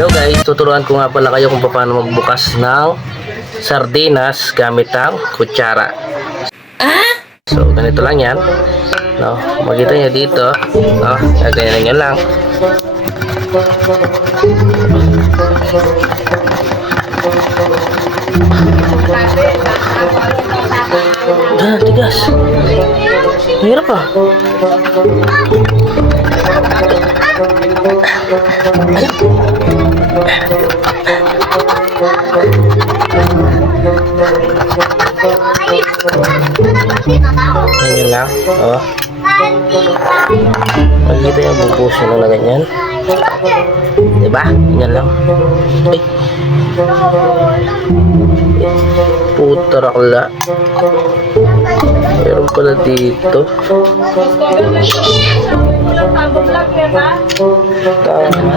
Hello guys, tuturuan ko nga pala kayo kung paano magbukas ng sardinas gamit ang kutsara. So ganito lang yan, no? Makita nyo dito, no? Ganyan nyo lang. Tigas. Mahirap pa. Ganyan lang. Oh. Makikita yung bubusin na ganyan. Diba? Ganyan lang. Ay. Puta rakla. Meron pala dito. Tama.